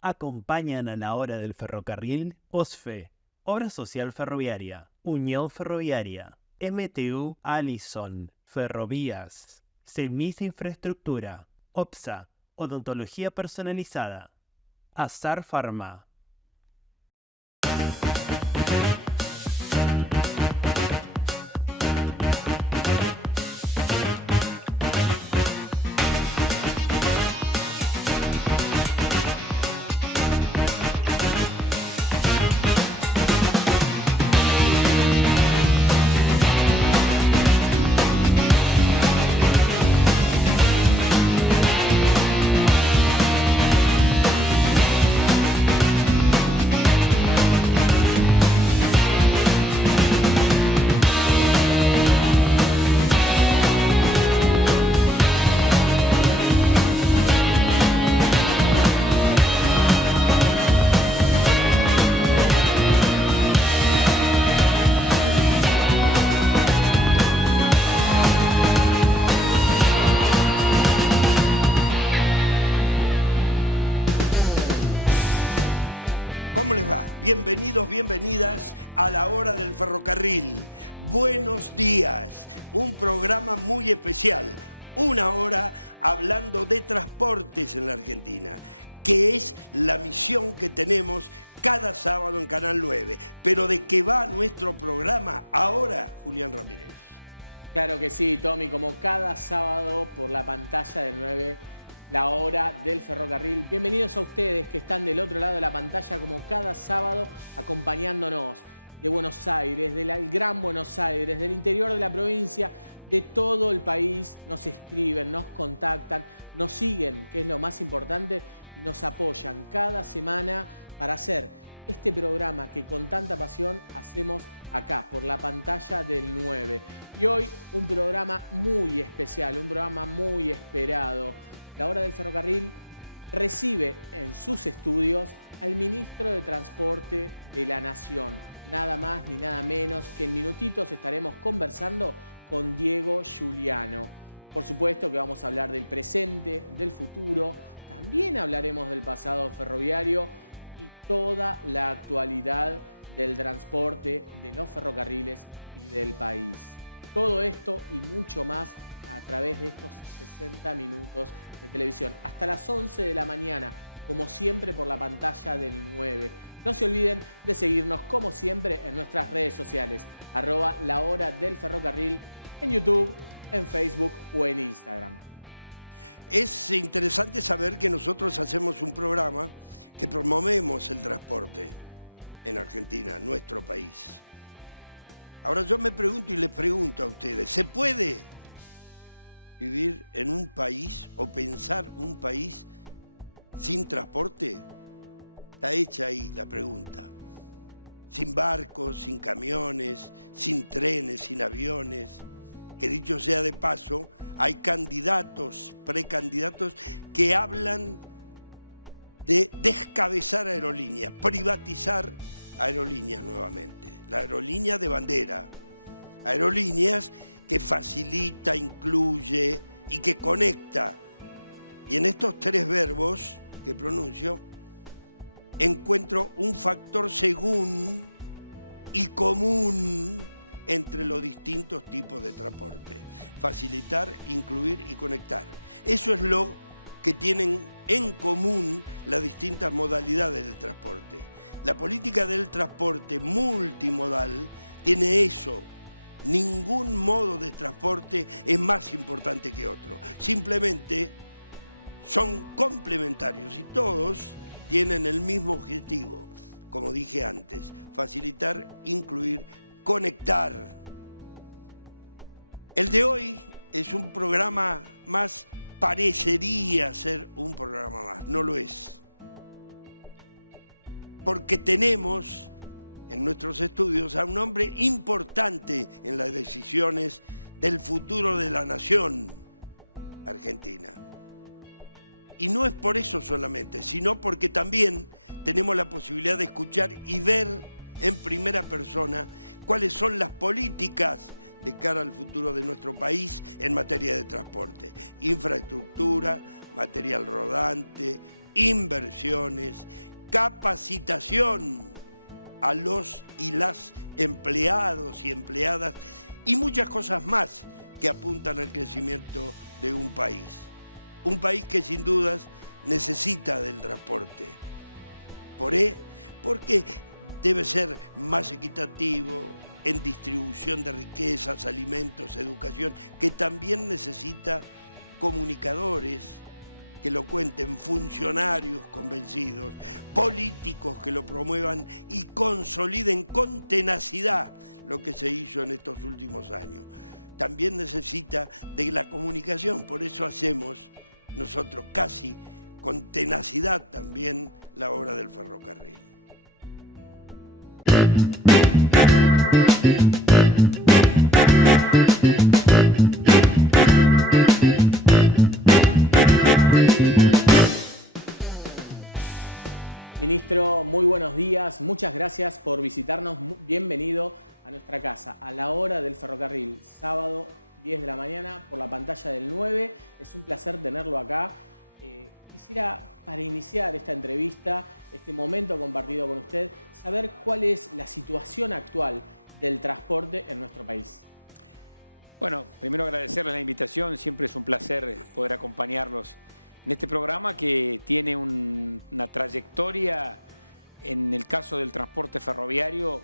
Acompañan a la hora del ferrocarril OSFE, Obra Social Ferroviaria, Unión Ferroviaria, MTU Allison, Ferrovías, Semisa Infraestructura, OPSA, Odontología Personalizada, Azar Pharma. ¿Cómo les va? Bienvenidos, bienvenidas a la hora del ferrocarril. Buenos días, un programa muy especial, una hora hablando de transportes en la Argentina, que es la misión que tenemos cada sábado en Canal 9. Pero ¿de qué va nuestro programa ahora, Julián Ramírez? Claro que sí, Tommy, como cada sábado por la pantalla del 9, la hora del ferrocarril. Bienvenidos a ustedes que están del otro lado de la pantalla como cada sábado acompañándonos de Buenos Aires, del Gran Buenos Aires, del interior de la provincia, de todo el país. Nos escriben, nos contactan, nos siguen, que es lo más importante, y nos apoyan cada semana para hacer este programa que con tanta pasión hacemos acá, por la pantalla del 9. Y hoy un programa muy especial, un programa muy esperado. La hora del ferrocarril recibe en sus estudios al ministro de Transporte de la Nación. Nada más ni nada menos que en minutitos estaremos conversando con Diego Giuliano. Por supuesto que vamos a hablar del presente, del futuro, también hablaremos del pasado ferroviario y toda la actualidad del transporte, de los ferrocarriles y del país. Todo esto y mucho más a través de estos 60 minutos de televisión. Hasta las 11 de la mañana, como siempre por la pantalla del 9. No se olviden de seguirnos como siempre en nuestras redes sociales, @la hora del ferrocarril, en YouTube, en Facebook o en Instagram. Es interesante saber que nosotros hacemos un programa que promovemos el transporte en Argentina, nuestro país. Ahora yo me pregunto y les pregunto a ustedes, ¿se puede vivir en un país o pensar un país sin transporte? Está hecha ahí la pregunta. Sin barcos, sin camiones, sin trenes, sin aviones. Que dicho sea de paso, hay candidatos, precandidatos que hablan de descabezar aerolíneas, privatizar aerolíneas nuevamente. La aerolínea de bandera. Aerolíneas que facilita, incluye y que conecta. Y en estos tres verbos que pronuncio, encuentro un factor según y común entre los distintos tipos de transporte. Facilitar, incluir y conectar. Eso es lo que tienen en común las distintas modalidades del transporte. La política del transporte multimodal tiene eso. Ningún modo de transporte es más importante que otro. Simplemente son complementarios y todos tienen el mismo objetivo. Como dije antes, facilitar, incluir, conectar. El de hoy es un programa más, parecería ser un programa más, no lo es. Porque tenemos en nuestros estudios a un hombre importante en las decisiones del futuro de la nación argentina. Y no es por eso solamente, sino porque también tenemos la posibilidad de escuchar y ver en primera persona cuáles son las políticas de cara al futuro de nuestro país en materia de transporte, infraestructura, material rodante, inversiones, capacitación a los y las empleados y empleadas y muchas cosas más que apuntan al crecimiento de un país. Un país que sin dudas necesita del transporte. Porque debe ser más equitativo en distribución de riquezas, alimentos, educación, que también necesita comunicadores que lo cuenten, funcionarios convencidos, políticos que lo promuevan y consoliden con tenacidad lo que se hizo en estos últimos años. También necesita de la comunicación, por eso hacemos nosotros casi con tenacidad también la obra del ferrocarril. Ministro, muy buenos días. Muchas gracias por visitarnos. Bienvenido a nuestra casa, a la hora del ferrocarril, sábado 10 de la mañana por la pantalla del 9. Es un placer tenerlo acá. Quisiera, para iniciar esta entrevista, este momento compartido con usted, saber cuál es la situación actual del transporte en nuestro país. Bueno, primero agradecerles la invitación. Siempre es un placer poder acompañarlos en este programa que tiene una trayectoria, en el caso del transporte ferroviario,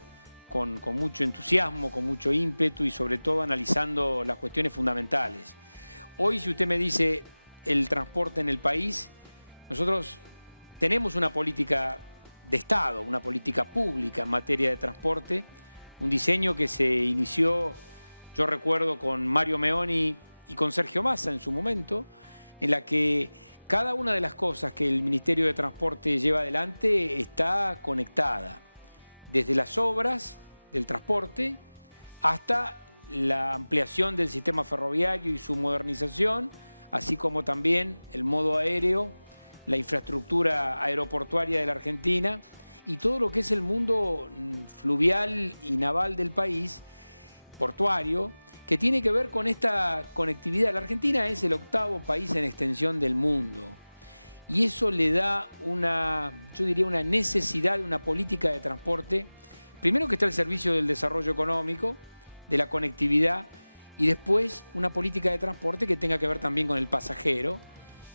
con mucho entusiasmo, con mucho ímpetu y sobre todo analizando las cuestiones fundamentales. Hoy, si usted me dice el transporte en el país, nosotros tenemos una política de Estado, una política pública en materia de transporte, un diseño que se inició, yo recuerdo, con Mario Meoni y con Sergio Massa en su momento, en la que cada una de las cosas que el Ministerio de Transporte lleva adelante está conectada, desde las obras del transporte hasta la ampliación del sistema ferroviario y su modernización, así como también el modo aéreo, la infraestructura aeroportuaria de la Argentina y todo lo que es el mundo fluvial y naval del país, portuario, que tiene que ver con esta conectividad. La Argentina es el 8º país en extensión del mundo y eso le da yo diría, una necesidad de una política de transporte, primero que está al servicio del desarrollo económico, de la conectividad, y después una política de transporte que tenga que ver también con el pasajero.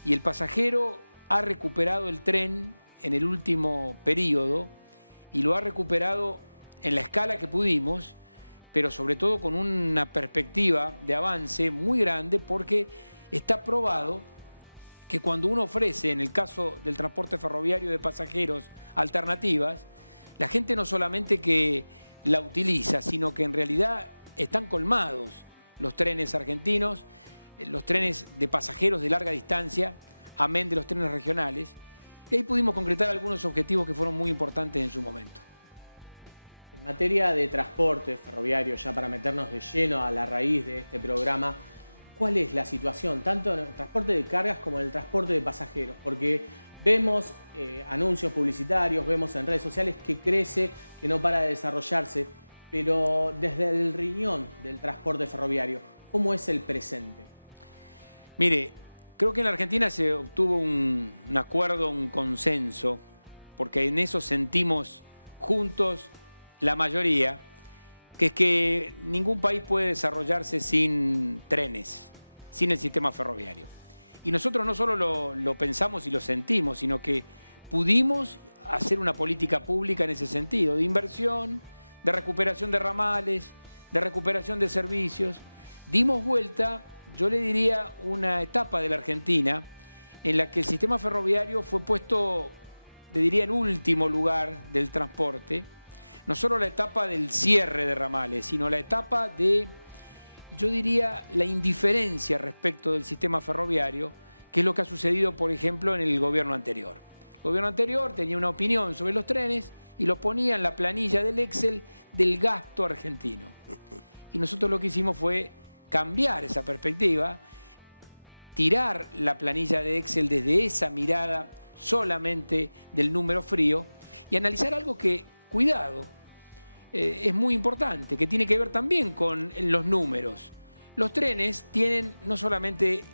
Y el pasajero ha recuperado el tren en el último periodo y lo ha recuperado en la escala que pudimos, pero sobre todo con una perspectiva de avance muy grande, porque está probado que cuando uno ofrece, en el caso del transporte ferroviario de pasajeros, alternativas, la gente no solamente que la utiliza, sino que en realidad están colmados los trenes argentinos, los trenes de pasajeros de larga distancia, amén de los trenes regionales. Y ahí pudimos concretar algunos objetivos que fueron muy importantes en su momento. En materia de transporte ferroviario, ya para meternos de lleno a la raíz de este programa, ¿cuál es la situación tanto en el transporte de cargas como en el transporte de pasajeros? Porque vemos anuncios publicitarios, vemos en redes sociales que crece, que no para de desarrollarse, pero desde el riñón del transporte ferroviario, ¿cómo es el presente? Mire, creo que en la Argentina se obtuvo un acuerdo, un consenso, porque en eso sentimos juntos la mayoría, que es que ningún país puede desarrollarse sin trenes, sin el sistema ferroviario. Y nosotros no solo lo pensamos y lo sentimos, sino que pudimos hacer una política pública en ese sentido, de inversión, de recuperación de ramales, de recuperación de servicios. Dimos vuelta, yo le diría, una etapa de la Argentina en la que el sistema ferroviario fue puesto, le diría, en último lugar del transporte. No solo la etapa del cierre de ramales, sino la etapa de, yo diría, la indiferencia respecto del sistema ferroviario, que es lo que ha sucedido, por ejemplo, en el gobierno anterior. El gobierno anterior tenía una opinión sobre los trenes y lo ponía en la planilla del Excel del gasto argentino. Y nosotros lo que hicimos fue cambiar esa perspectiva, tirar la planilla de Excel desde esa mirada solamente del número frío y analizar algo que, cuidado, es muy importante, que tiene que ver también con los números. Los trenes tienen no solamente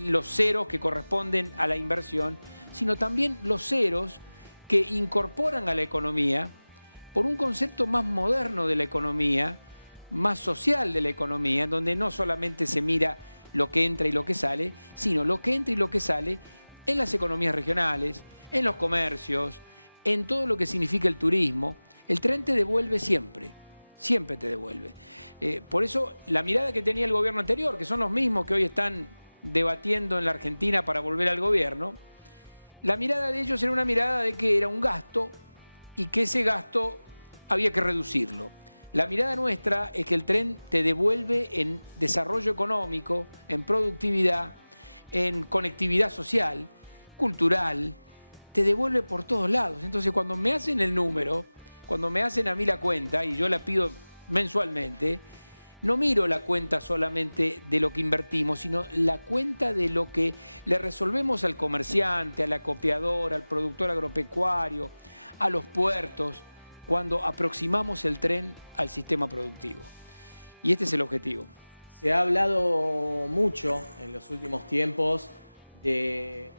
los ceros que corresponden a la inversión, sino también los ceros que incorporan a la economía por un concepto más moderno de la economía, más social de la economía, donde no solamente se mira lo que entra y lo que sale, sino lo que entra y lo que sale en las economías regionales, en los comercios, en todo lo que significa el turismo. El tren te devuelve siempre, siempre te devuelve. Por eso la mirada que tenía el gobierno anterior, que son los mismos que hoy están debatiendo en la Argentina para volver al gobierno, la mirada de ellos era una mirada de que era un gasto y que ese gasto había que reducirlo. La mirada nuestra es que el tren te devuelve en desarrollo económico, en productividad, en conectividad social, cultural, te devuelve por todos lados. Entonces, cuando me hacen el número, cuando me hacen a mí la cuenta, y yo la pido mensualmente, no miro la cuenta solamente de lo que invertimos, sino la cuenta de lo que le resolvemos al comerciante, al acopiador, al productor agropecuario, a los puertos, cuando aproximamos el tren al sistema productivo. Y este es el objetivo. Se ha hablado mucho en los últimos tiempos desde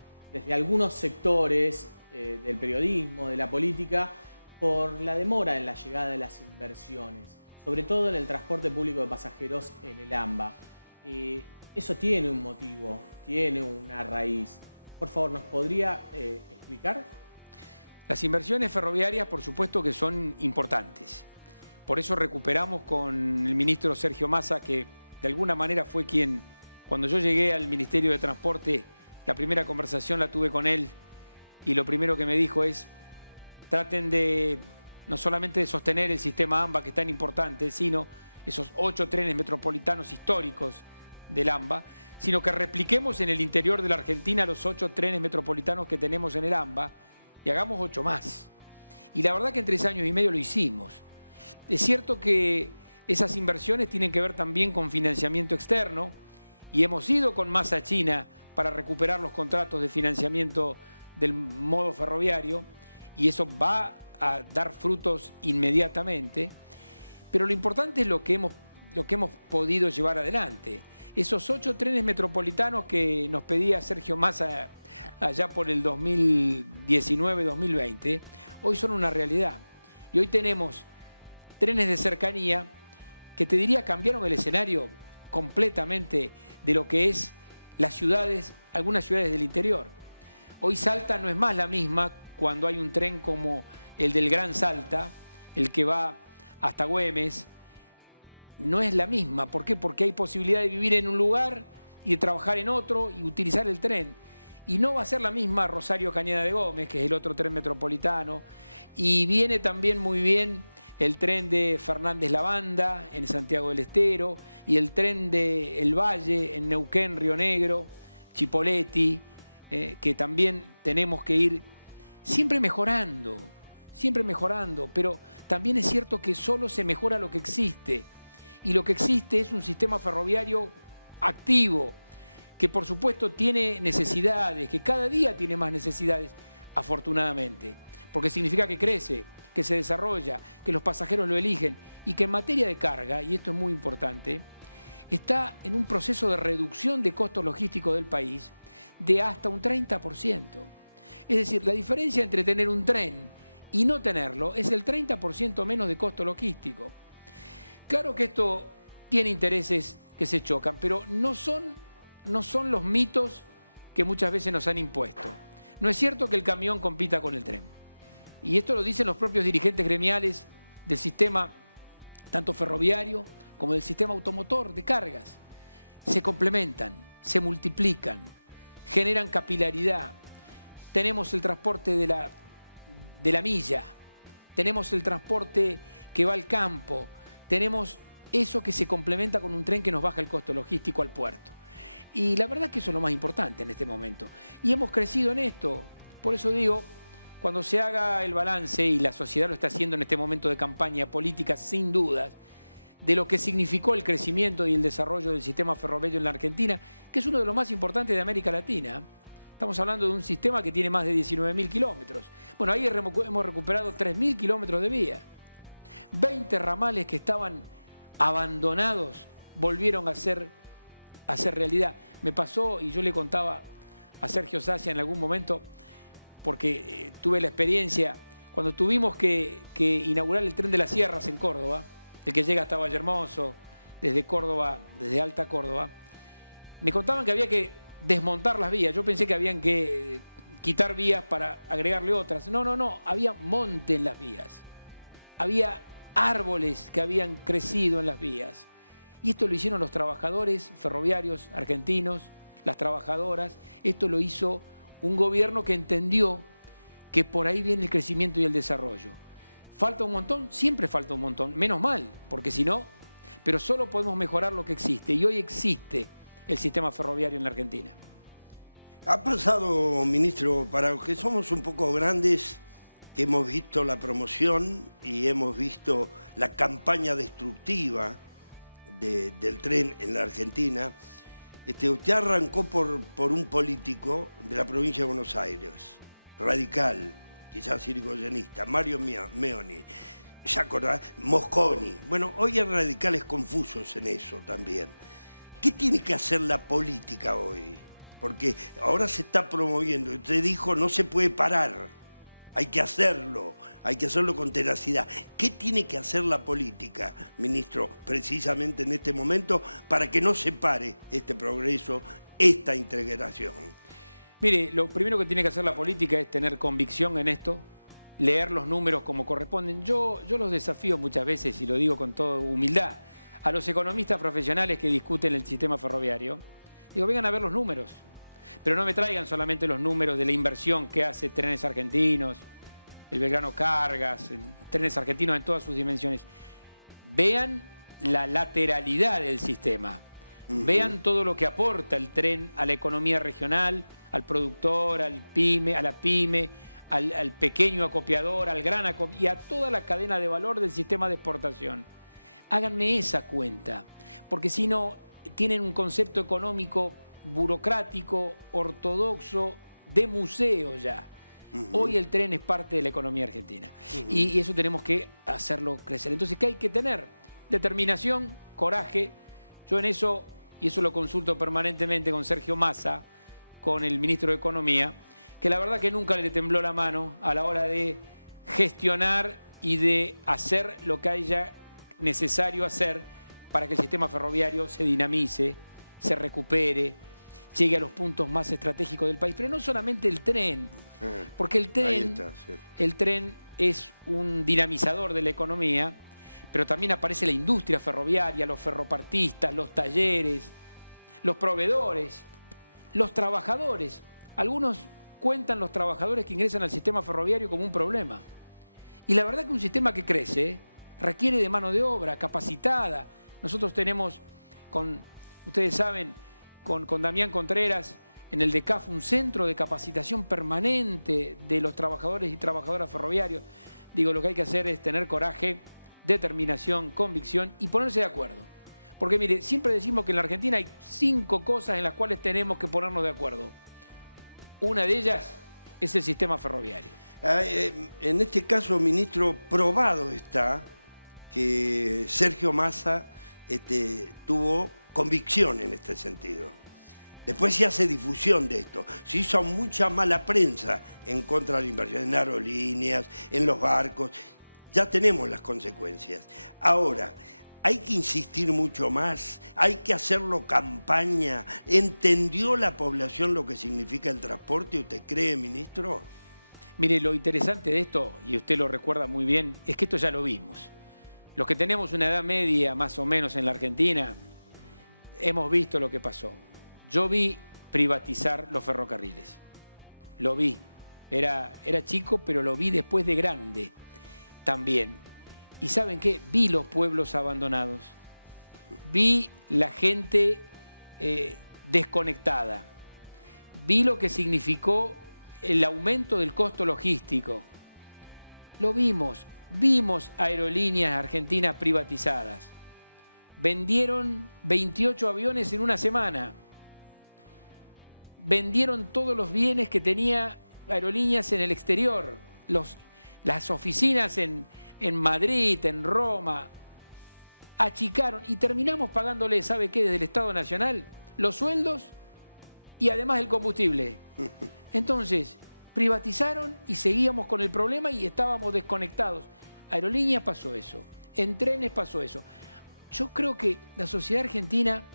algunos sectores del periodismo, de la política, por la demora en la llegada de las inversiones, sobre todo en el transporte público de pasajeros en el AMBA. Eso tiene un motivo, tiene una raíz. Por favor, ¿nos podría explicar? Las inversiones ferroviarias, por supuesto que son importantes. Por eso recuperamos con el ministro Sergio Massa, que de alguna manera fue quien, cuando yo llegué al Ministerio de Transporte, la primera conversación la tuve con él y lo primero que me dijo es: traten de no solamente de sostener el sistema AMBA, que es tan importante, sino esos 8 trenes metropolitanos históricos del AMBA, sino que repliquemos en el interior de la Argentina los 8 trenes metropolitanos que tenemos en el AMBA y hagamos 8 más. Y la verdad que en 3 años y medio lo hicimos. Es cierto que esas inversiones tienen que ver también con financiamiento externo y hemos ido con Massa China para recuperar los contratos de financiamiento del modo ferroviario y eso va a dar frutos inmediatamente, pero lo importante es lo que hemos podido llevar adelante. Esos 8 trenes metropolitanos que nos pedía Sergio Massa allá por el 2019-2020, hoy son una realidad. Y hoy tenemos trenes de cercanía que te diría cambiaron el escenario completamente de lo que es las ciudades, algunas ciudades del interior. Hoy Salta no es más la misma cuando hay un tren como el del Gran Salta, el que va hasta Güemes, no es la misma. ¿Por qué? Porque hay posibilidad de vivir en un lugar y de trabajar en otro y utilizar el tren. Y no va a ser la misma Rosario Cañada de Gómez, que es el otro tren metropolitano. Y viene también muy bien el tren de Fernández Lavanda en Santiago del Estero y el tren de El Valle en Neuquén, Río Negro, Chipoleti, que también tenemos que ir siempre mejorando, pero también es cierto que solo se mejora lo que existe. Y lo que existe es un sistema ferroviario activo, que por supuesto tiene necesidades, que cada día tiene más necesidades, afortunadamente, porque significa que crece, que se desarrolla, que los pasajeros lo eligen y que en materia de carga, y esto es muy importante, está en un proceso de reducción de costos logísticos del país de hasta un 30%. Es decir, la diferencia entre tener un tren y no tenerlo es el 30% menos de costo logístico. Claro que esto tiene intereses que se chocan, pero no son los mitos que muchas veces nos han impuesto. No es cierto que el camión compita con el tren. Y esto lo dicen los propios dirigentes gremiales del sistema, tanto ferroviario como del sistema automotor de cargas. Se complementan, se multiplican, generan capilaridad. Tenemos el transporte de la milla, tenemos el transporte que va al campo, tenemos eso que se complementa con un tren que nos baja el costo logístico al puerto. Y la verdad que eso es lo más importante en este momento. Y hemos crecido en esto. Por eso digo, cuando se haga el balance, y la sociedad lo está haciendo en este momento de campaña política, sin dudas, de lo que significó el crecimiento y el desarrollo del sistema ferroviario en la Argentina, que es uno de los más importantes de América Latina. Estamos hablando de un sistema que tiene más de 19.000 kilómetros. Bueno, ahí hemos recuperado 3.000 kilómetros de vía. 20 ramales que estaban abandonados volvieron a ser realidad. Me pasó, y yo le contaba a Sergio Sacia en algún momento, porque tuve la experiencia cuando tuvimos que inaugurar el tren de las sierras en Córdoba, el que llega hasta Vallehermoso, desde Córdoba, desde Alta Córdoba. Me contaban que había que desmontar las vías. Yo pensé que habían que quitar vías para agregarle otras. No, había monte en las vías. Había árboles que habían crecido en las vías. Y esto lo hicieron los trabajadores ferroviarios argentinos, las trabajadoras. Esto lo hizo un gobierno que entendió que por ahí viene el crecimiento y el desarrollo. ¿Falta un montón? Siempre falta un montón. Menos mal, porque si no, pero solo podemos mejorar lo que existe. Y hoy existe el sistema ferroviario en la Argentina. Ha pasado, ministro, para los que somos un poco grandes, que hemos visto la promoción y hemos visto la campaña destructiva del tren en la Argentina. Usted arrancó por un político de la provincia de Buenos Aires, radical, quizás irigoyenista, Mario Meoni, ¿se acordás? Mosconi. Bueno, hoy hay radicales confusos en eso también. ¿Qué tiene que hacer la política hoy? Porque ahora se está promoviendo. Usted dijo, no se puede parar. Hay que hacerlo con tenacidad. ¿Qué tiene que hacer la política, ministro, precisamente en este momento, para que no se pare este progreso, esta integración? Mire, lo primero que tiene que hacer la política es tener convicción en esto, leer los números como corresponden. Yo los desafío muchas veces, y lo digo con toda humildad, a los economistas profesionales que discuten el sistema ferroviario. Digo, vengan a ver los números, pero no me traigan solamente los números de la inversión que hace Trenes Argentinos, el Belgrano Cargas, Trenes Argentinos en todas sus dimensiones. Vean la lateralidad del sistema. Vean todo lo que aporta el tren a la economía regional, al productor, al pyme, a la pyme, al pequeño acopiador, al gran acopiador y a toda la cadena de valor del sistema de exportación. Háganme esa cuenta, porque si no, tienen un concepto económico burocrático, ortodoxo, de museo ya. Hoy el tren es parte de la economía argentina y eso tenemos que hacerlo crecer. Entonces, ¿qué hay que tener? Determinación, coraje. Yo en eso, y eso lo consulto permanentemente con Sergio Massa, con el ministro de Economía, que la verdad que nunca le tembló la mano a la hora de gestionar y de hacer lo que haya necesario hacer para que el sistema ferroviario se dinamice, se recupere, llegue a los puntos más estratégicos del país. Pero no solamente el tren, porque el tren es un dinamizador de la economía, pero también aparece la industria ferroviaria, los ferropartistas, los talleres, los proveedores, los trabajadores. Algunos cuentan los trabajadores que ingresan al sistema ferroviario como un problema. Y la verdad que un sistema que crece requiere de mano de obra capacitada. Nosotros tenemos, ustedes saben, con Damián Contreras, en el DECAF, un centro de capacitación permanente de los trabajadores y trabajadoras ferroviarios. Digo, lo que hay que hacer es tener coraje, determinación, convicción y ponerse de acuerdo. Porque mire, siempre decimos que en la Argentina hay 5 cosas en las cuales tenemos que ponernos de acuerdo. Una de ellas es el sistema ferroviario. En este caso, ministro, probado está que Sergio Massa tuvo convicción en este sentido. Después se hace difusión de esto. Se hizo mucha mala prensa en contra de la inversión en aerolíneas, en los barcos. Ya tenemos las consecuencias. Ahora, hay que insistir mucho más, hay que hacerlo campaña. ¿Entendió la población lo que significa el transporte? ¿Usted cree, ministro? Mire, lo interesante de esto, y usted lo recuerda muy bien, es que esto ya lo vimos. Los que tenemos una edad media, más o menos, en la Argentina, hemos visto lo que pasó. Yo vi privatizar los ferrocarriles. Lo vi. Era chico, pero lo vi después de grande también. ¿Y saben qué? Vi los pueblos abandonados. Vi la gente desconectada. Vi lo que significó el aumento del costo logístico. Lo vimos. Vimos aerolíneas argentinas privatizadas. Vendieron 28 aviones en una semana. Vendieron todos los bienes que tenía aerolíneas en el exterior. Las oficinas en Madrid, en Roma, achicaron y terminamos pagándole, ¿sabe qué? Desde el Estado Nacional, los sueldos y además el combustible. Entonces, privatizaron y seguíamos con el problema y estábamos desconectados. Aerolíneas pasó eso, en trenes pasó eso. Yo creo que la sociedad argentina,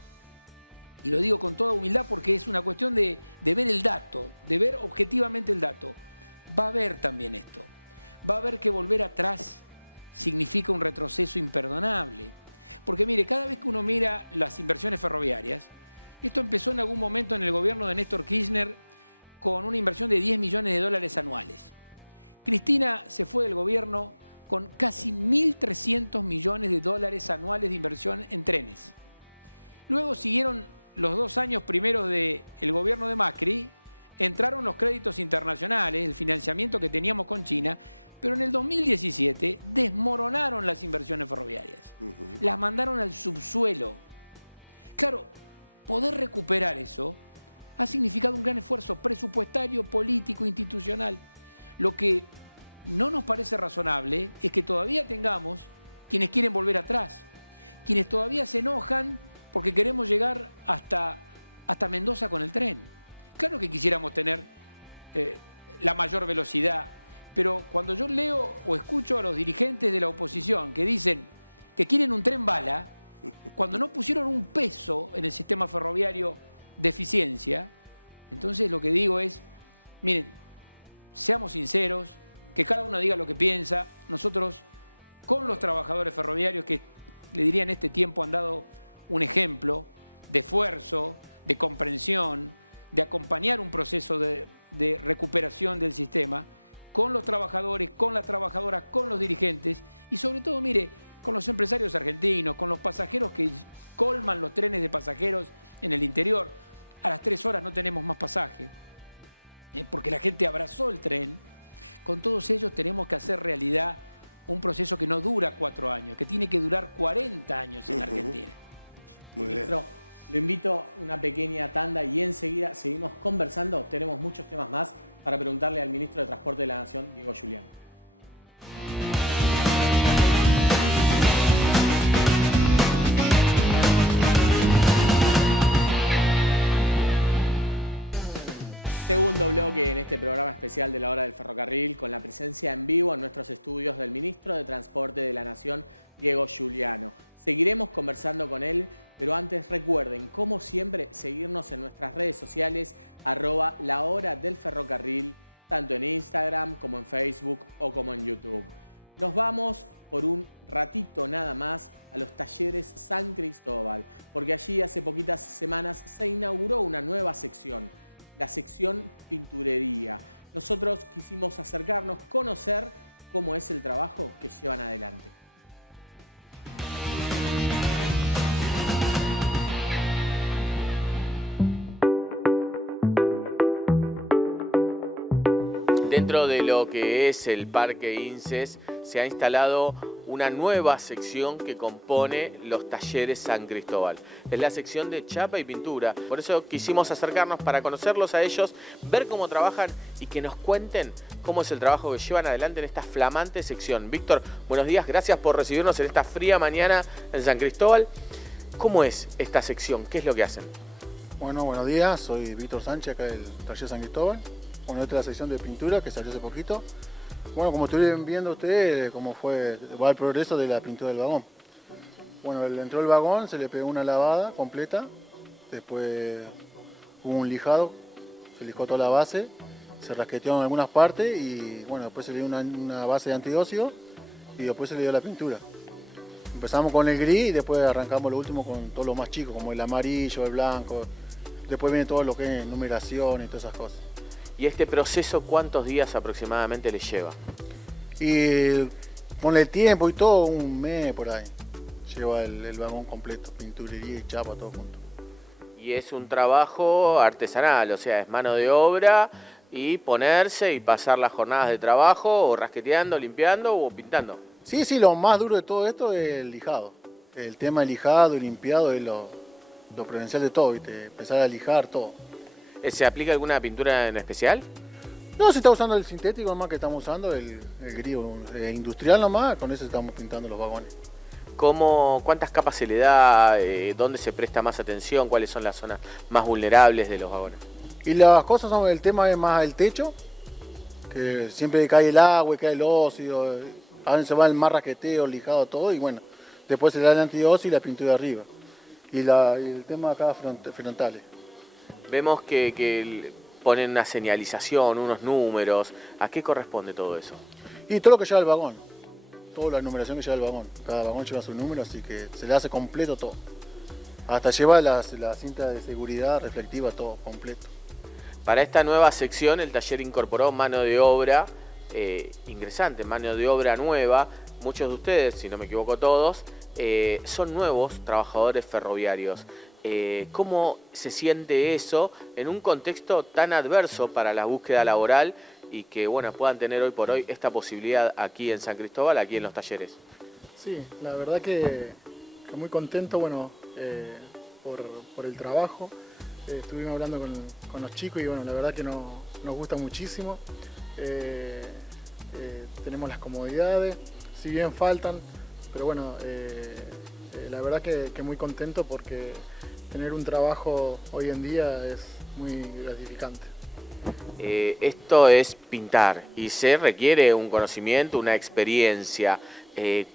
y lo digo con toda humildad porque es una cuestión de ver el dato, de ver objetivamente el dato, va a ver también esto. Va a ver que volver atrás significa un retroceso imperdonable. Porque mire, cada vez que uno mira las inversiones ferroviarias, esto empezó en algún momento en el gobierno de Néstor Kirchner con una inversión de 10 millones de dólares anuales. Cristina se fue del gobierno con casi 1.300 millones de dólares anuales de inversión en trenes. Luego siguieron los 2 años primeros del gobierno de Macri, entraron los créditos internacionales, el financiamiento que teníamos con China, pero en el 2017 desmoronaron las inversiones ferroviarias. Las mandaron al subsuelo. Claro, poder recuperar eso ha significado un gran esfuerzo presupuestario, político, institucional. Lo que no nos parece razonable es que todavía tengamos quienes quieren volver atrás, quienes todavía se enojan porque queremos llegar hasta Mendoza con el tren. Claro que quisiéramos tener la mayor velocidad, pero cuando yo leo o escucho a los dirigentes de la oposición que dicen que quieren un tren bala, cuando no pusieron un peso en el sistema ferroviario de eficiencia, entonces lo que digo es, miren, seamos sinceros, que cada uno diga lo que piensa. Nosotros, con los trabajadores ferroviarios, que le diría en este tiempo han dado un ejemplo de esfuerzo, de comprensión, de acompañar un proceso de recuperación del sistema, con los trabajadores, con las trabajadoras, con los dirigentes y sobre todo, mire, con los empresarios argentinos, con los pasajeros que colman los trenes de pasajeros en el interior. A las 3 horas no tenemos más pasaje, porque la gente abrazó el tren. Con todos ellos tenemos que hacer realidad un proceso que no dura 4 años, que tiene que durar 40 años en Argentina. Muy bien. Ministro, lo invito a una pequeña tanda y enseguida seguimos conversando. Tenemos muchos temas más para preguntarle al ministro de Transporte de la Nación, Diego Giuliano. Segundo bloque en este programa especial de la Hora del Ferrocarril, con la presencia en vivo en nuestros estudios del ministro de Transporte de la Nación, Diego Giuliano. Seguiremos conversando con él, pero antes recuerden, como siempre, seguirnos en nuestras redes sociales, @lahora-del-ferrocarril, tanto en Instagram como en Facebook o como en YouTube. Nos vamos por un ratito nada más a los talleres San Cristóbal, porque allí hace poquitas semanas se inauguró una nueva sección, la sección pinturería. Nosotros quisimos acercarnos, conocer cómo es el trabajo que llevan adelante. Dentro de lo que es el Parque INSES se ha instalado una nueva sección que compone los talleres San Cristóbal. Es la sección de chapa y pintura. Por eso quisimos acercarnos para conocerlos a ellos, ver cómo trabajan y que nos cuenten cómo es el trabajo que llevan adelante en esta flamante sección. Víctor, buenos días, gracias por recibirnos en esta fría mañana en San Cristóbal. ¿Cómo es esta sección? ¿Qué es lo que hacen? Bueno, buenos días, soy Víctor Sánchez, acá del taller San Cristóbal. Bueno, esta es la sección de pintura que salió hace poquito. Bueno, como estuvieron viendo ustedes, cómo va el progreso de la pintura del vagón. Bueno, entró el vagón, se le pegó una lavada completa, después hubo un lijado, se lijó toda la base, se rasqueteó en algunas partes y bueno, después se le dio una base de antióxido y después se le dio la pintura. Empezamos con el gris y después arrancamos lo último con todo lo más chico, como el amarillo, el blanco, después viene todo lo que es numeración y todas esas cosas. ¿Y este proceso cuántos días aproximadamente les lleva? Y con el tiempo y todo, un mes por ahí. Lleva el vagón completo, pinturería y chapa, todo junto. Y es un trabajo artesanal, o sea, es mano de obra y ponerse y pasar las jornadas de trabajo o rasqueteando, limpiando o pintando. Sí, lo más duro de todo esto es el lijado. El tema del lijado y limpiado es lo preferencial de todo, ¿viste? Empezar a lijar todo. ¿Se aplica alguna pintura en especial? No, se está usando el sintético nomás que estamos usando, el gris industrial nomás, con eso estamos pintando los vagones. ¿Cuántas capas se le da? ¿Dónde se presta más atención? ¿Cuáles son las zonas más vulnerables de los vagones? Y las cosas son, el tema es más el techo, que siempre cae el agua, cae el óxido, a veces se va el más raqueteo, lijado, todo, y bueno, después se da el antióxido y la pintura arriba. Y el tema acá frontales. Vemos que ponen una señalización, unos números. ¿A qué corresponde todo eso? Y todo lo que lleva el vagón, toda la numeración que lleva el vagón. Cada vagón lleva su número, así que se le hace completo todo. Hasta lleva la cinta de seguridad reflectiva, todo completo. Para esta nueva sección el taller incorporó mano de obra ingresante, mano de obra nueva. Muchos de ustedes, si no me equivoco todos, son nuevos trabajadores ferroviarios. ¿Cómo se siente eso en un contexto tan adverso para la búsqueda laboral y que bueno, puedan tener hoy por hoy esta posibilidad aquí en San Cristóbal, aquí en los talleres? Sí, la verdad que muy contento, bueno, por el trabajo. Estuvimos hablando con los chicos y bueno, la verdad que nos gusta muchísimo. Tenemos las comodidades, si bien faltan, pero bueno, la verdad que muy contento porque tener un trabajo hoy en día es muy gratificante. Esto es pintar y se requiere un conocimiento, una experiencia.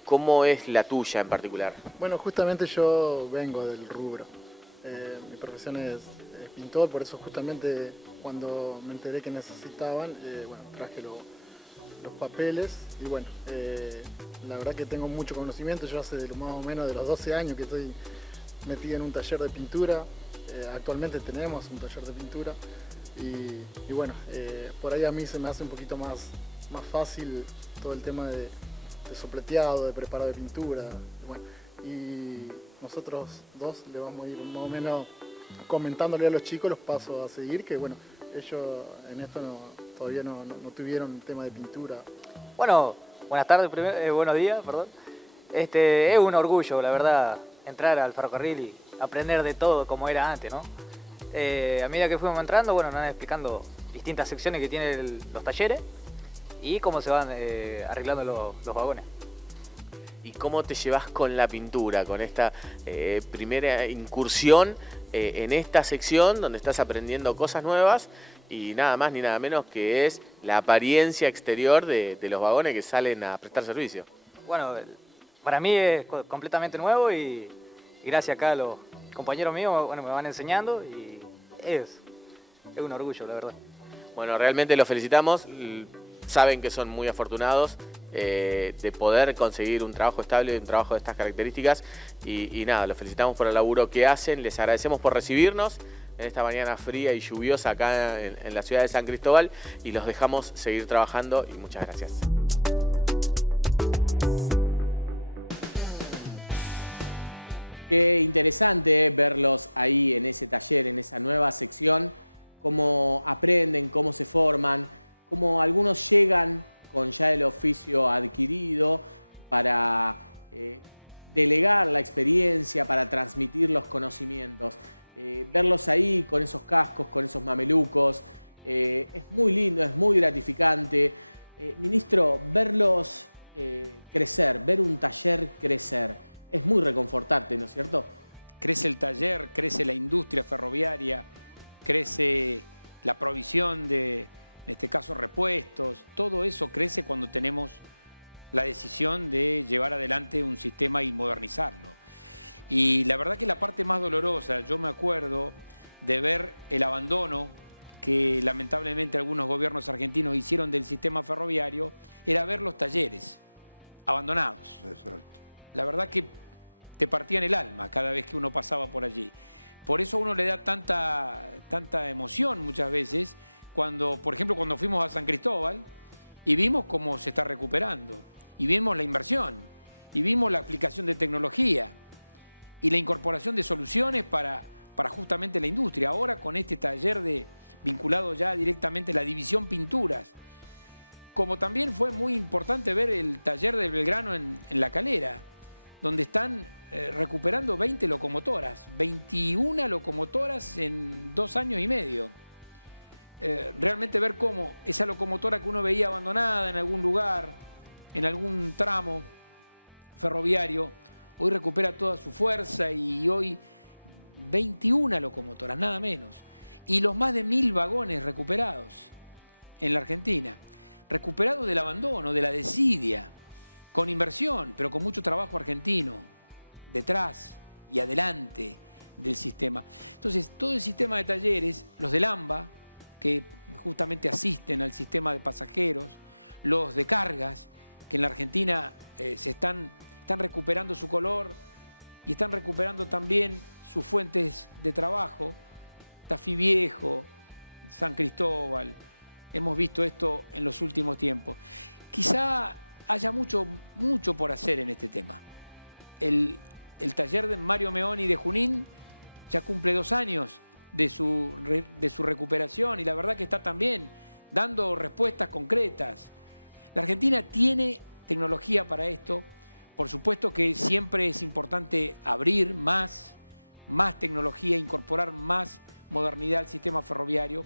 ¿Cómo es la tuya en particular? Bueno, justamente yo vengo del rubro. Mi profesión es pintor, por eso justamente cuando me enteré que necesitaban, bueno, traje los papeles y bueno, la verdad que tengo mucho conocimiento. Yo hace más o menos de los 12 años que estoy metido en un taller de pintura. Actualmente tenemos un taller de pintura y bueno, por ahí a mí se me hace un poquito más fácil todo el tema de sopleteado, de preparado de pintura. Bueno, y nosotros dos le vamos a ir más o menos comentándole a los chicos los pasos a seguir, que bueno, ellos en esto todavía no tuvieron tema de pintura. Bueno, buenas tardes, buenos días, perdón. Es un orgullo, la verdad, entrar al ferrocarril y aprender de todo como era antes, ¿no? A medida que fuimos entrando, bueno, nos van explicando distintas secciones que tienen los talleres y cómo se van arreglando los vagones. ¿Y cómo te llevas con la pintura, con esta primera incursión en esta sección donde estás aprendiendo cosas nuevas y nada más ni nada menos que es la apariencia exterior de los vagones que salen a prestar servicio? Bueno, para mí es completamente nuevo y gracias acá a los compañeros míos, bueno, me van enseñando y es un orgullo, la verdad. Bueno, realmente los felicitamos. Saben que son muy afortunados de poder conseguir un trabajo estable, un trabajo de estas características y nada, los felicitamos por el laburo que hacen, les agradecemos por recibirnos en esta mañana fría y lluviosa acá en la ciudad de San Cristóbal y los dejamos seguir trabajando y muchas gracias. Qué interesante verlos ahí en ese taller, en esa nueva sección, cómo aprenden, cómo se forman, cómo algunos llegan con ya el oficio adquirido para delegar la experiencia, para transmitir los conocimientos. Verlos ahí con esos cascos, con esos mamelucos, es muy lindo, es muy gratificante. Ministro, verlos crecer, ver un taller crecer, es muy reconfortante, ¿no es cierto? Crece el taller, crece la industria ferroviaria, crece la provisión de, en este caso, repuestos. Todo eso crece cuando tenemos la decisión de llevar adelante un sistema y modernizarlo. Y la verdad que la parte más dolorosa, yo me acuerdo de ver el abandono que lamentablemente algunos gobiernos argentinos hicieron del sistema ferroviario, era ver los talleres abandonados. Exacto. La verdad que te partían el alma cada vez que uno pasaba por allí. Por eso a uno le da tanta emoción muchas veces cuando, por ejemplo, cuando fuimos a San Cristóbal y vimos cómo se está recuperando, y vimos la inversión, y vimos la aplicación de tecnología y la incorporación de soluciones para justamente la industria. Ahora con este taller vinculado ya directamente a la división pinturas, como también fue muy importante ver el taller del Belgrano en La Calera, donde están recuperando 20 locomotoras, 21 locomotoras en 2 años y medio. Realmente ver cómo esa locomotora que uno veía abandonada en algún lugar, en algún tramo ferroviario, hoy recupera toda su fuerza y hoy 21 locomotoras, nada menos. Y los más de 1000 vagones recuperados en la Argentina. recuperados del abandono, de la desidia, con inversión, pero con mucho trabajo argentino, detrás y adelante del sistema. Entonces, todo el sistema de talleres, los del AMBA, que justamente asisten al sistema de pasajeros, los de cargas, que en la Argentina están recuperando su color y están recuperando también sus fuentes de trabajo, Tafí Viejo, San Cristóbal. Hemos visto esto en los últimos tiempos. Quizá haya mucho por hacer en este tema. El taller de Mario Meoni de Junín ya cumple 2 años de su recuperación y la verdad que está también dando respuestas concretas. La Argentina tiene tecnología para esto. Por supuesto que siempre es importante abrir más tecnología, incorporar más modernidad al sistema ferroviario,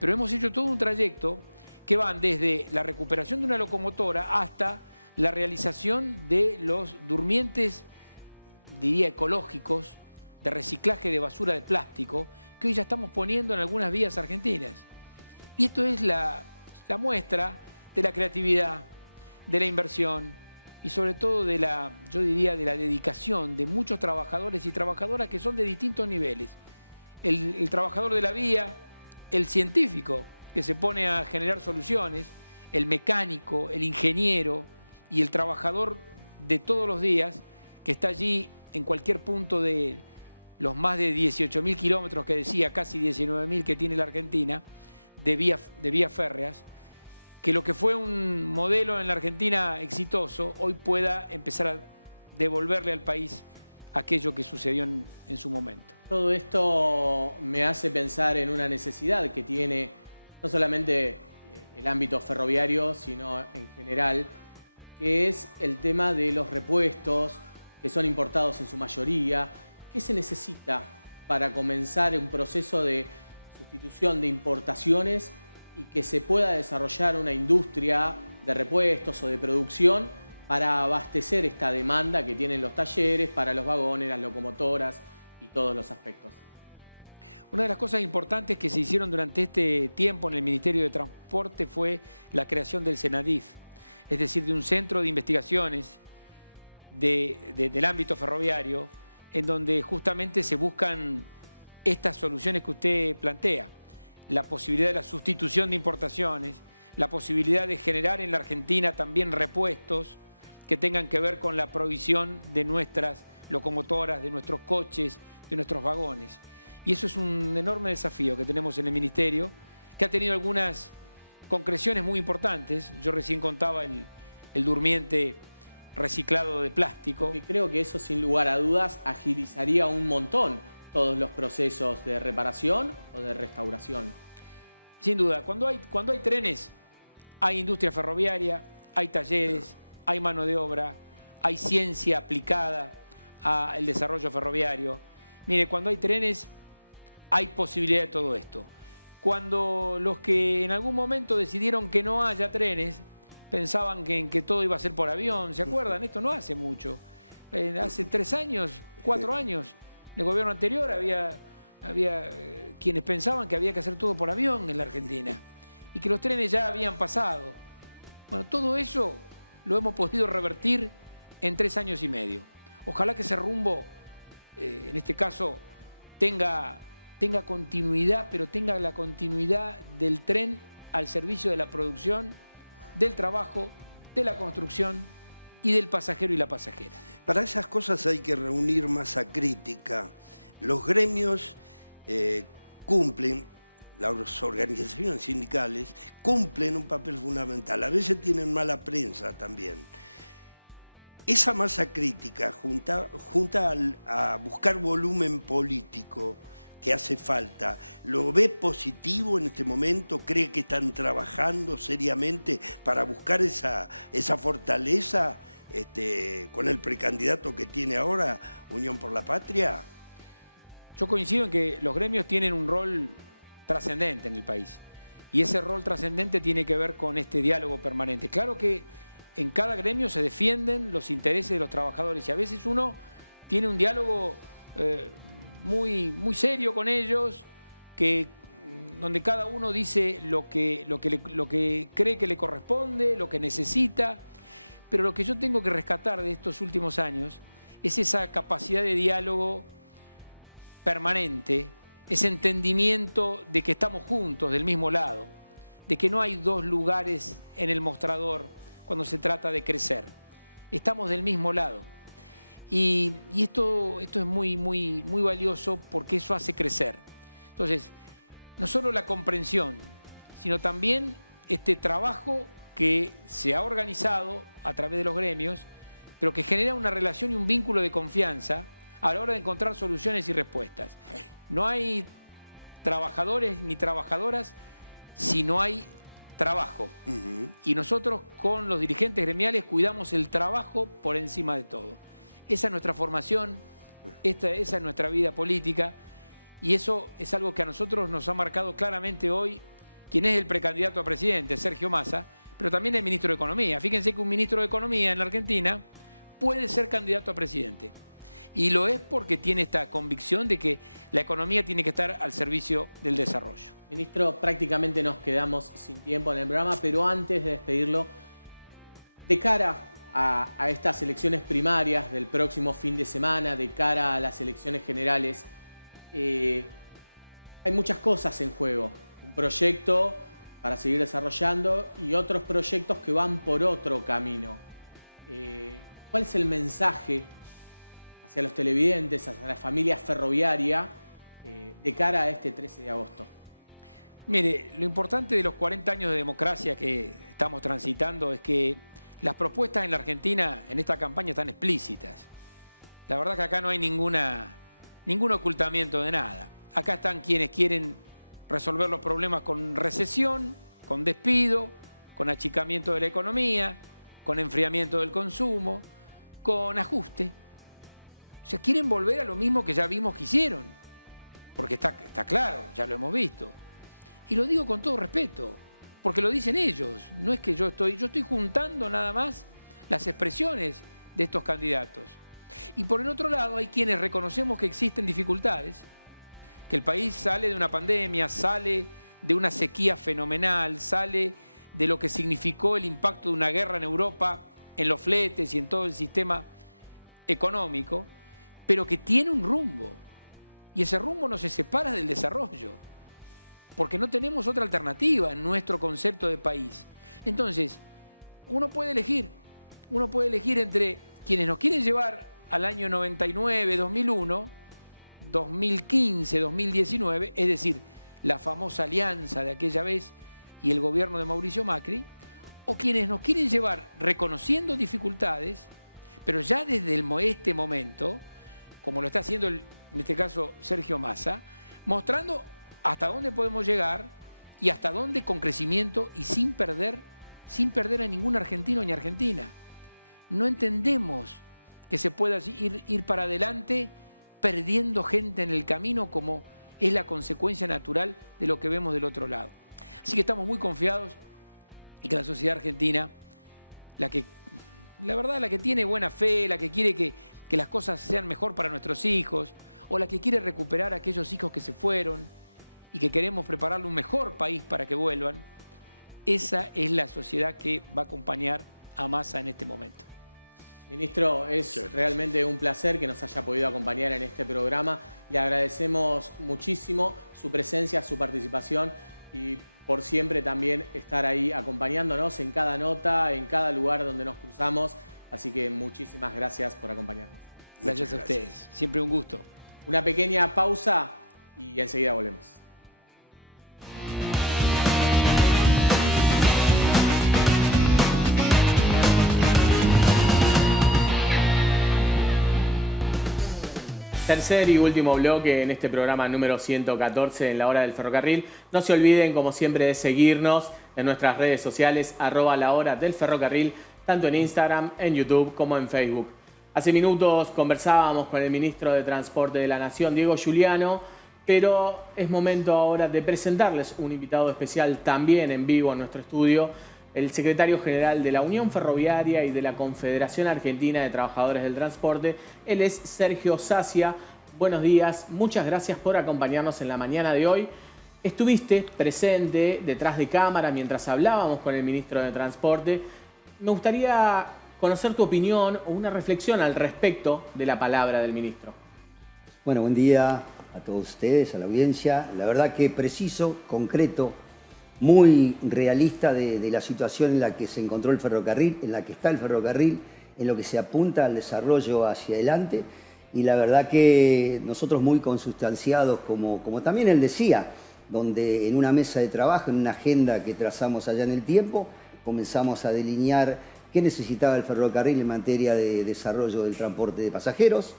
pero hemos hecho todo un trayecto que van desde la recuperación de una locomotora hasta la realización de los durmientes, diría, ecológicos, de reciclaje de basura de plástico, que hoy ya estamos poniendo en algunas vías argentinas. Y esto es la muestra de la creatividad, de la inversión y sobre todo yo diría, de la dedicación de muchos trabajadores y trabajadoras que son de distintos niveles. El trabajador de la vía, el científico que se pone a generar soluciones, el mecánico, el ingeniero y el trabajador de todos los días que está allí en cualquier punto de los más de 18.000 kilómetros que decía, casi 19.000 que tiene la Argentina, de vías férreas, que lo que fue un modelo en la Argentina exitoso, hoy pueda empezar a devolverle al país aquello que sucedió en su momento. Todo esto me hace pensar en una necesidad que tiene no solamente el ámbito ferroviario, sino en general, que es el tema de los repuestos, que son importados en su mayoría. ¿Qué se necesita para comenzar un proceso de sustitución de importaciones y que se pueda desarrollar una industria de repuestos o de producción para abastecer esta demanda que tienen los talleres, para los vagones, las locomotoras y todos los aspectos? Una de las cosas importantes que se hicieron durante este tiempo en el Ministerio de Transporte fue la creación del CENADIF, es decir, de un centro de investigaciones del ámbito ferroviario, en donde justamente se buscan estas soluciones que usted plantea. La posibilidad de la sustitución de importaciones, la posibilidad de generar en la Argentina también repuestos que tengan que ver con la provisión de nuestras locomotoras, de nuestros coches, de nuestros vagones. Y eso es un enorme desafío que tenemos en el Ministerio, que ha tenido algunas concreciones muy importantes. Yo recién contaba el durmiente reciclado de plástico. Y creo que eso, sin lugar a dudas, agilizaría un montón todos los procesos de reparación o de restauración. Sin duda, cuando hay trenes, hay industria ferroviaria, hay talleres, hay mano de obra, hay ciencia aplicada al desarrollo ferroviario. Mire, cuando hay trenes, hay posibilidad de todo esto. Cuando los que en algún momento decidieron que no haya trenes, pensaban que todo iba a ser por avión, ¿se acuerdan? Esto no hace mucho. Hace 3 años, 4 años, en el gobierno anterior había quienes pensaban que había que hacer todo por avión en la Argentina y que los trenes ya habían pasado. Bueno, todo eso lo hemos podido revertir en 3 años y medio. Ojalá que ese rumbo, en este caso, tenga continuidad, pero tenga la continuidad del tren al servicio de la producción, del trabajo, de la construcción y del pasajero y la pasajera. Para esas cosas hay que reunir masa crítica. Los gremios cumplen, las organizaciones sindicales cumplen un papel fundamental. A veces tienen mala prensa también. Esa masa crítica junta a buscar volumen político que hace falta. ¿Lo ve positivo en este momento? ¿Cree que están trabajando seriamente para buscar esa fortaleza con el precandidato que tiene ahora, Unión por la Patria? Yo coincido en que los gremios tienen un rol trascendente en el país. Y ese rol trascendente tiene que ver con este diálogo permanente. Claro que en cada gremio se defienden los intereses de los trabajadores y a veces uno tiene un diálogo muy serio con ellos, que donde cada uno dice lo que cree que le corresponde, lo que necesita, pero lo que yo tengo que rescatar de estos últimos años es esa capacidad de diálogo permanente, ese entendimiento de que estamos juntos, del mismo lado, de que no hay dos lugares en el mostrador cuando se trata de crecer. Estamos del mismo lado. Y esto es muy, muy, muy valioso porque eso hace crecer. Entonces, no solo la comprensión, sino también este trabajo que se ha organizado a través de los gremios, pero que genera una relación y un vínculo de confianza a la hora de encontrar soluciones y respuestas. No hay trabajadores ni trabajadoras si no hay trabajo. Y nosotros con los dirigentes gremiales cuidamos el trabajo por encima de todo. Esa es nuestra formación, esa es nuestra vida política, y eso es algo que a nosotros nos ha marcado claramente hoy quien es el precandidato a presidente, Sergio Massa, pero también el ministro de Economía. Fíjense que un ministro de Economía en la Argentina puede ser candidato a presidente. Y lo es porque tiene esta convicción de que la economía tiene que estar al servicio del desarrollo. Ministro, prácticamente nos quedamos sin tiempo en el programa, pero antes de despedirlo, de cara a estas elecciones primarias del próximo fin de semana, de cara a las elecciones generales, hay muchas cosas en juego. Un proyecto para seguir desarrollando y otros proyectos que van por otro camino. ¿Cuál es el mensaje hacia los televidentes, hacia la familia ferroviaria, de cara a este 13 de agosto? Mire, lo importante de los 40 años de democracia que estamos transitando es que las propuestas en la Argentina en esta campaña están explícitas. La verdad que acá no hay ningún ocultamiento de nada. Acá están quienes quieren resolver los problemas con recesión, con despido, con achicamiento de la economía, con enfriamiento del consumo, con ajuste. O sea, quieren volver a lo mismo que ya vimos que hicieron. Porque está claro, ya lo hemos visto. Y lo digo con todo respeto, porque lo dicen ellos. No es que yo estoy juntando nada más las expresiones de estos candidatos. Y por el otro lado hay quienes reconocemos que existen dificultades, que el país sale de una pandemia, sale de una sequía fenomenal, sale de lo que significó el impacto de una guerra en Europa, en los fletes y en todo el sistema económico, pero que tiene un rumbo. Y ese rumbo no se separa del desarrollo, porque no tenemos otra alternativa en nuestro concepto de país. Entonces, uno puede elegir entre quienes nos quieren llevar al año 99, 2001, 2015, 2019, es decir, la famosa alianza de aquella vez y el gobierno de Mauricio Macri, o quienes nos quieren llevar reconociendo dificultades, pero ya desde este momento, como lo está haciendo en este caso Sergio Massa, mostrando hasta dónde podemos llegar y hasta dónde con crecimiento y sin perder a ningún argentino ni argentina. No entendemos que se pueda ir para adelante perdiendo gente en el camino como es la consecuencia natural de lo que vemos del otro lado. Así que estamos muy confiados en que la sociedad argentina, la que tiene buena fe, la que quiere que las cosas sean mejor para nuestros hijos, o la que quiere recuperar a aquellos hijos que se fueron y que queremos prepararle un mejor país para que vuelvan, esa es la sociedad que va a acompañar a Massa en este momento. Ministro, es realmente un placer que nos haya podido acompañar en este programa. Le agradecemos muchísimo su presencia, su participación y por siempre también estar ahí acompañándonos en cada nota, en cada lugar donde nos cruzamos. Así que muchísimas gracias por acompañarnos. Gracias a ustedes. Siempre un gusto. Una pequeña pausa y enseguida volvemos. Tercer y último bloque en este programa número 114 en la hora del ferrocarril. No se olviden, como siempre, de seguirnos en nuestras redes sociales, @lahora-del-ferrocarril, tanto en Instagram, en YouTube como en Facebook. Hace minutos conversábamos con el ministro de Transporte de la Nación, Diego Giuliano, pero es momento ahora de presentarles un invitado especial también en vivo en nuestro estudio, el secretario general de la Unión Ferroviaria y de la Confederación Argentina de Trabajadores del Transporte. Él es Sergio Sacia. Buenos días, muchas gracias por acompañarnos en la mañana de hoy. Estuviste presente detrás de cámara mientras hablábamos con el ministro de Transporte. Me gustaría conocer tu opinión o una reflexión al respecto de la palabra del ministro. Bueno, buen día a todos ustedes, a la audiencia. La verdad que preciso, concreto, muy realista de la situación en la que se encontró el ferrocarril, en la que está el ferrocarril, en lo que se apunta al desarrollo hacia adelante. Y la verdad que nosotros muy consustanciados, como también él decía, donde en una mesa de trabajo, en una agenda que trazamos allá en el tiempo, comenzamos a delinear qué necesitaba el ferrocarril en materia de desarrollo del transporte de pasajeros,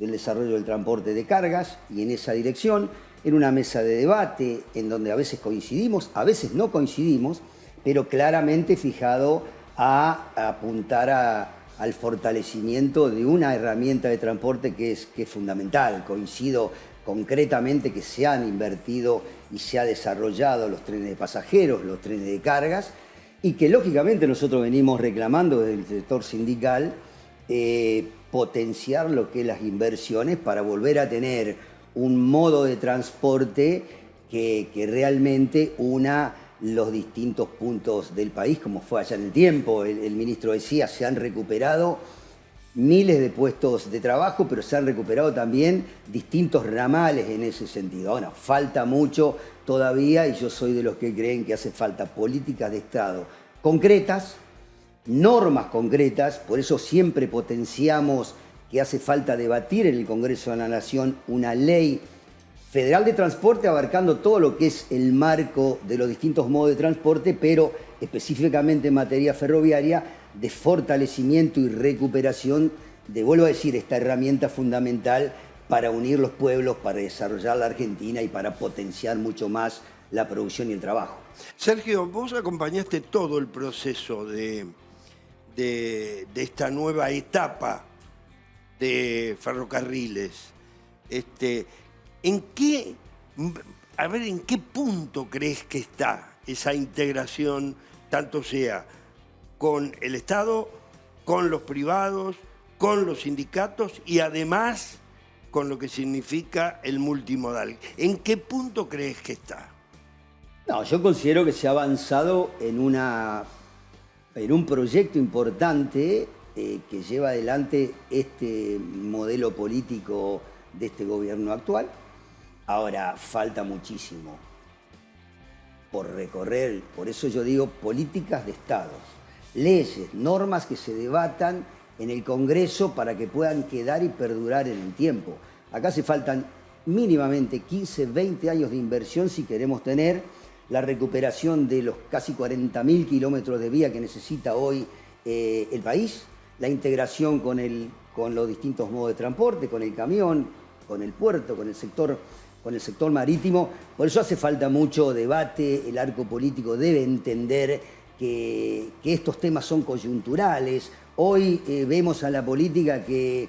del desarrollo del transporte de cargas, y en esa dirección, en una mesa de debate en donde a veces coincidimos, a veces no coincidimos, pero claramente fijado a apuntar al fortalecimiento de una herramienta de transporte que es fundamental. Coincido concretamente que se han invertido y se ha desarrollado los trenes de pasajeros, los trenes de cargas, y que lógicamente nosotros venimos reclamando desde el sector sindical potenciar lo que es las inversiones para volver a tener un modo de transporte que realmente una los distintos puntos del país, como fue allá en el tiempo. El ministro decía, se han recuperado miles de puestos de trabajo, pero se han recuperado también distintos ramales en ese sentido. Bueno, falta mucho todavía y yo soy de los que creen que hace falta políticas de Estado concretas, normas concretas, por eso siempre potenciamos que hace falta debatir en el Congreso de la Nación una ley federal de transporte abarcando todo lo que es el marco de los distintos modos de transporte, pero específicamente en materia ferroviaria, de fortalecimiento y recuperación de, vuelvo a decir, esta herramienta fundamental para unir los pueblos, para desarrollar la Argentina y para potenciar mucho más la producción y el trabajo. Sergio, vos acompañaste todo el proceso de esta nueva etapa de ferrocarriles. ¿En qué punto crees que está esa integración, tanto sea con el Estado, con los privados, con los sindicatos y además con lo que significa el multimodal? ¿En qué punto crees que está? No, yo considero que se ha avanzado en un proyecto importante que lleva adelante este modelo político de este gobierno actual. Ahora, falta muchísimo por recorrer, por eso yo digo políticas de Estado, leyes, normas que se debatan en el Congreso para que puedan quedar y perdurar en el tiempo. Acá se faltan mínimamente 15, 20 años de inversión si queremos tener la recuperación de los casi 40.000 kilómetros de vía que necesita hoy el país, la integración con los distintos modos de transporte, con el camión, con el puerto, con el sector marítimo. Por eso hace falta mucho debate. El arco político debe entender que estos temas son coyunturales. Hoy vemos a la política que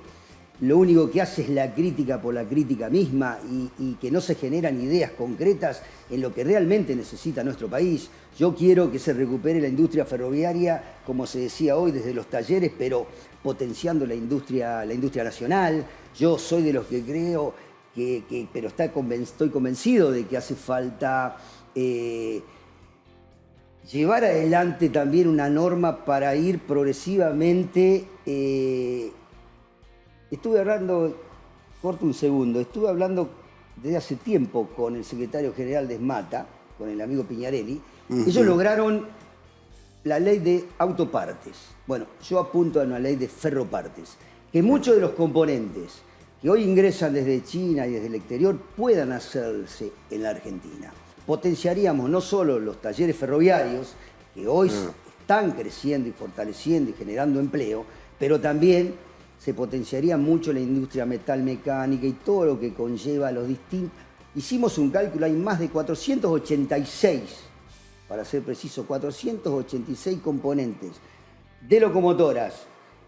lo único que hace es la crítica por la crítica misma y que no se generan ideas concretas en lo que realmente necesita nuestro país. Yo quiero que se recupere la industria ferroviaria, como se decía hoy, desde los talleres, pero potenciando la industria nacional. Yo soy de los que creo pero estoy convencido de que hace falta llevar adelante también una norma para ir progresivamente. Estuve hablando desde hace tiempo con el secretario general de SMATA, con el amigo Piñarelli. Ellos lograron la ley de autopartes. Bueno, yo apunto a una ley de ferropartes, que muchos de los componentes que hoy ingresan desde China y desde el exterior puedan hacerse en la Argentina. Potenciaríamos no solo los talleres ferroviarios, que hoy están creciendo y fortaleciendo y generando empleo, pero también se potenciaría mucho la industria metalmecánica y todo lo que conlleva los distintos. Hicimos un cálculo, hay más de 486, para ser preciso, 486 componentes de locomotoras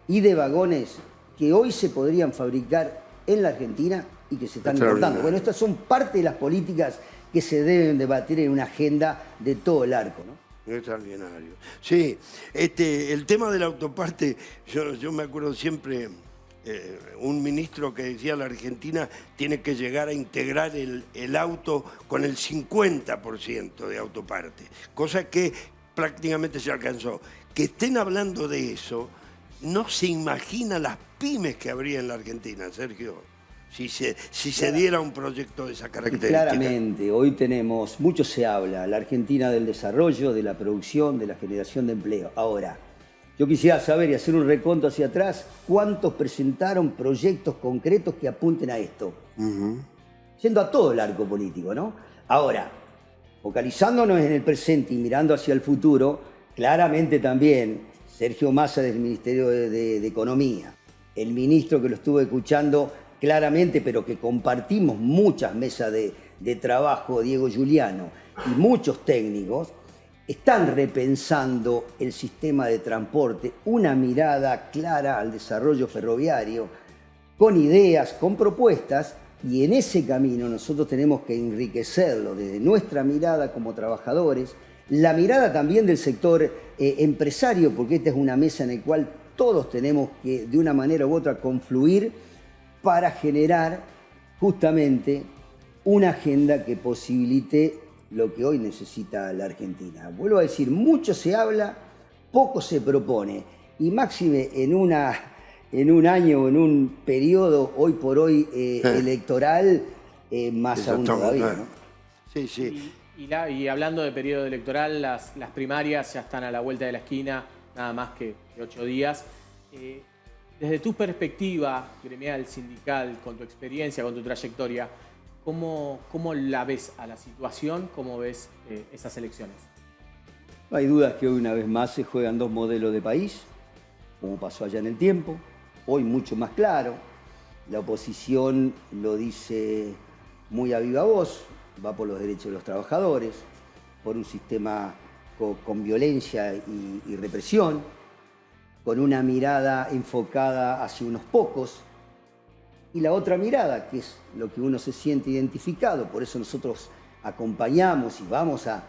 y de vagones que hoy se podrían fabricar en la Argentina y que se están importando. Bueno, estas son parte de las políticas que se deben debatir en una agenda de todo el arco, ¿no? Extraordinario. Sí, el tema de la autoparte, yo me acuerdo siempre un ministro que decía la Argentina tiene que llegar a integrar el auto con el 50% de autoparte, cosa que prácticamente se alcanzó. Que estén hablando de eso, no se imagina las pymes que habría en la Argentina, Sergio, si se diera un proyecto de esa característica. Claramente, hoy tenemos, mucho se habla, la Argentina del desarrollo, de la producción, de la generación de empleo. Ahora, yo quisiera saber y hacer un reconto hacia atrás, ¿cuántos presentaron proyectos concretos que apunten a esto? Yendo a todo el arco político, ¿no? Ahora, focalizándonos en el presente y mirando hacia el futuro, claramente también Sergio Massa del Ministerio de Economía, el ministro que lo estuve escuchando claramente, pero que compartimos muchas mesas de trabajo, Diego Giuliano, y muchos técnicos, están repensando el sistema de transporte, una mirada clara al desarrollo ferroviario, con ideas, con propuestas, y en ese camino nosotros tenemos que enriquecerlo desde nuestra mirada como trabajadores, la mirada también del sector empresario, porque esta es una mesa en la cual todos tenemos que de una manera u otra confluir para generar justamente una agenda que posibilite lo que hoy necesita la Argentina. Vuelvo a decir, mucho se habla, poco se propone, y máxime en un año o en un periodo hoy por hoy electoral, más aún todavía, ¿no? Sí, sí. Y hablando de periodo electoral, las primarias ya están a la vuelta de la esquina, nada más que 8 días. Desde tu perspectiva gremial, sindical, con tu experiencia, con tu trayectoria, ¿cómo la ves a la situación? ¿Cómo ves esas elecciones? No hay dudas que hoy una vez más se juegan dos modelos de país, como pasó allá en el tiempo, hoy mucho más claro. La oposición lo dice muy a viva voz, va por los derechos de los trabajadores, por un sistema con violencia y represión, con una mirada enfocada hacia unos pocos, y la otra mirada, que es lo que uno se siente identificado, por eso nosotros acompañamos y vamos a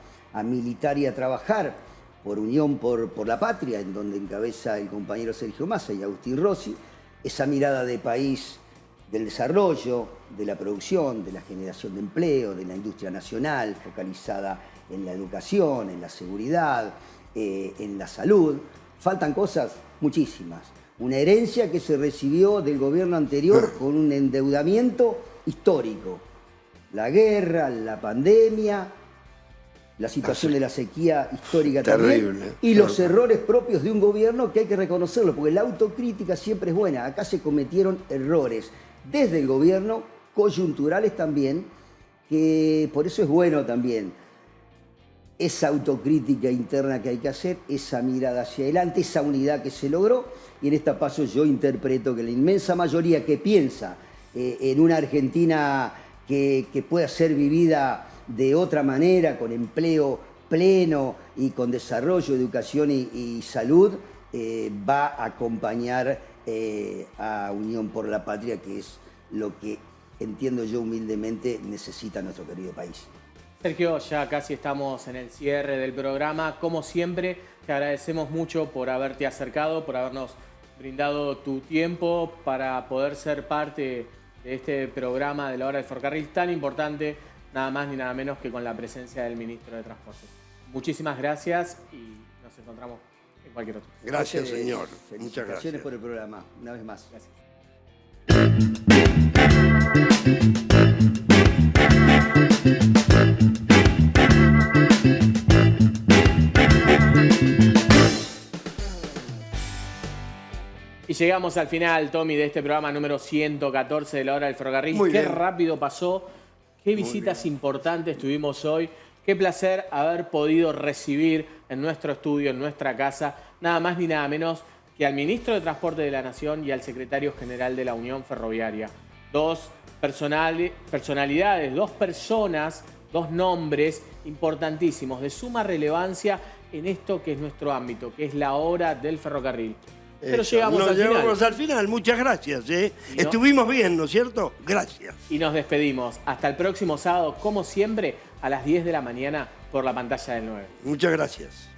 militar y a trabajar por Unión por la Patria, en donde encabeza el compañero Sergio Massa y Agustín Rossi, esa mirada de país del desarrollo, de la producción, de la generación de empleo, de la industria nacional, focalizada en la educación, en la seguridad, en la salud. Faltan cosas muchísimas. Una herencia que se recibió del gobierno anterior con un endeudamiento histórico. La guerra, la pandemia, la situación de la sequía histórica también, y los errores propios de un gobierno que hay que reconocerlo, porque la autocrítica siempre es buena. Acá se cometieron errores desde el gobierno, coyunturales también, que por eso es bueno también esa autocrítica interna que hay que hacer, esa mirada hacia adelante, esa unidad que se logró. Y en este paso yo interpreto que la inmensa mayoría que piensa en una Argentina que pueda ser vivida de otra manera, con empleo pleno y con desarrollo, educación y salud, va a acompañar a Unión por la Patria, que es lo que entiendo yo humildemente necesita nuestro querido país. Sergio, ya casi estamos en el cierre del programa. Como siempre, te agradecemos mucho por haberte acercado, por habernos brindado tu tiempo para poder ser parte de este programa de la hora del ferrocarril tan importante, nada más ni nada menos que con la presencia del ministro de Transportes. Muchísimas gracias y nos encontramos en cualquier otro. Gracias, señor. Muchas gracias por el programa, una vez más. Gracias. Y llegamos al final, Tommy, de este programa número 114 de la hora del ferrocarril. Muy Qué bien. rápido pasó, qué visitas importantes tuvimos hoy. Qué placer haber podido recibir en nuestro estudio, en nuestra casa, nada más ni nada menos que al ministro de Transporte de la Nación y al secretario general de la Unión Ferroviaria. Dos personalidades, dos personas, dos nombres importantísimos, de suma relevancia en esto que es nuestro ámbito, que es la hora del ferrocarril. Pero llegamos al final. Muchas gracias. Estuvimos bien, ¿no es cierto? Gracias. Y nos despedimos. Hasta el próximo sábado, como siempre, a las 10 de la mañana por la pantalla del 9. Muchas gracias.